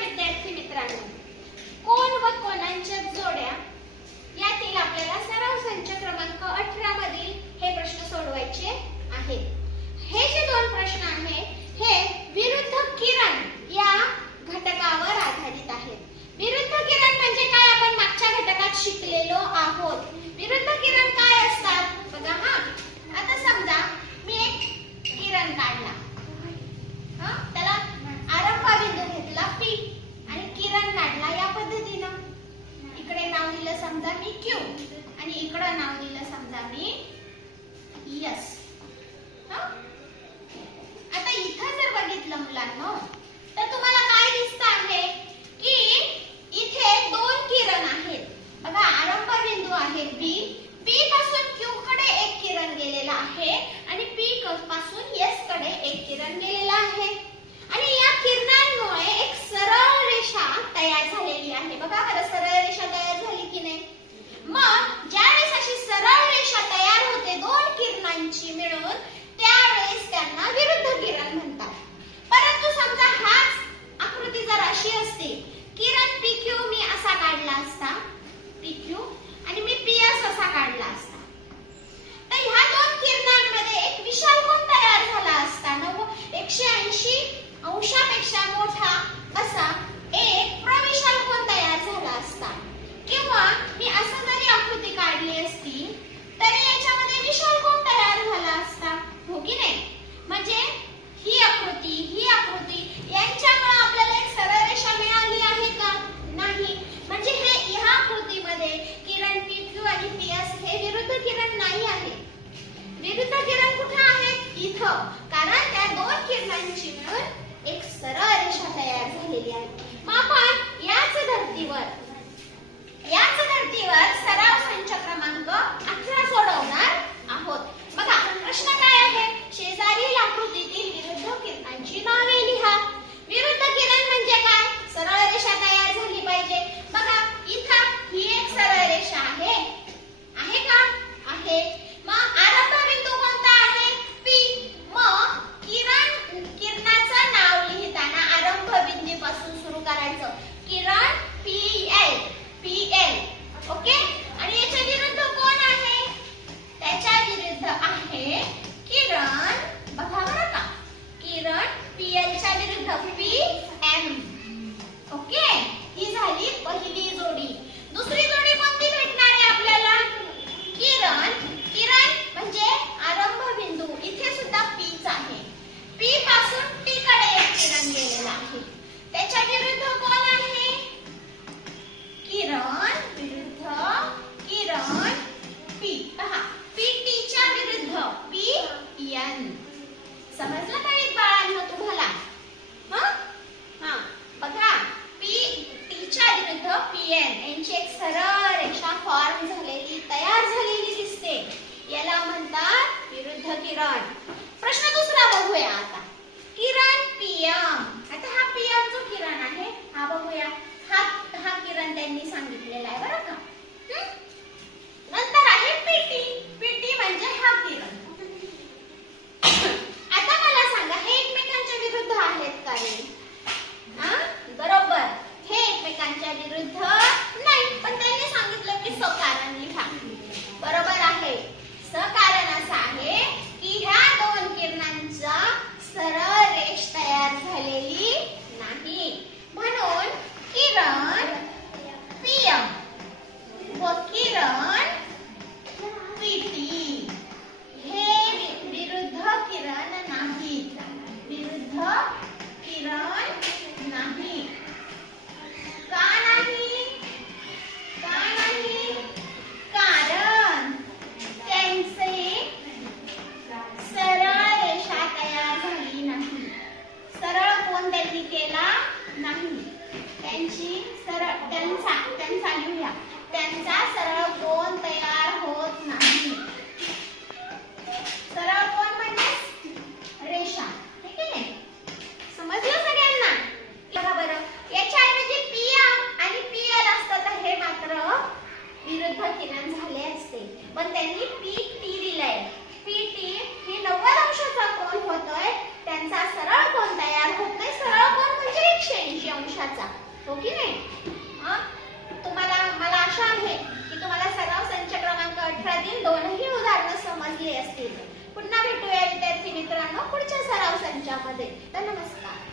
विद्यार्थी मित्रांनो कोण व कोणांच्या जोड्या? यातील आपल्याला सराव संच क्रमांक अठरा मधील हे प्रश्न सोडवायचे आहेत. हे जे दोन प्रश्न हे विरुद्ध किरण या घटकावर आधारित आहेत. विरुद्ध किरण म्हणजे काय? आपण मागच्या घटकात शिकलेलो आहोत. विरुद्ध किरण काय असतात? बघा हा. आता समजा मी एक किरण काढला. असा काढला असता PQ आणि मी PS असा काढला असता. तर ह्या दोन किरणांमध्ये एक विशाल कोण तयार झाला असता बियाणे समजलं काही बाळांना तुम्हाला? हा? बघा पी टीच्या विरुद्ध पी एन यांची एक सरळ रेषा फॉर्म झालेली तयार झालेली दिसते. याला म्हणतात विरुद्ध किरण. प्रश्न दुसरा बघूया आता. केला नाही. त्यांची सरळ त्यांचा त्यांचा लिहूया. त्यांचा सरळ कोण तयार होत नाही? सरळ कोण म्हणजे रेषा. ठीक आहे समजलं सगळ्यांना? बघा बरं. याच्या ऐवजी पी आणि पी एल असतं तर हे मात्र विरुद्ध किरण झाले असते. पण त्यांनी पी हो की नाही? तुम्हाला मला आशा आहे की तुम्हाला सराव संच क्रमांक अठरा दिन दोनही उदाहरणं समजली असतील. पुन्हा भेटूया विद्यार्थी मित्रांनो पुढच्या सराव संचामध्ये. तर नमस्कार.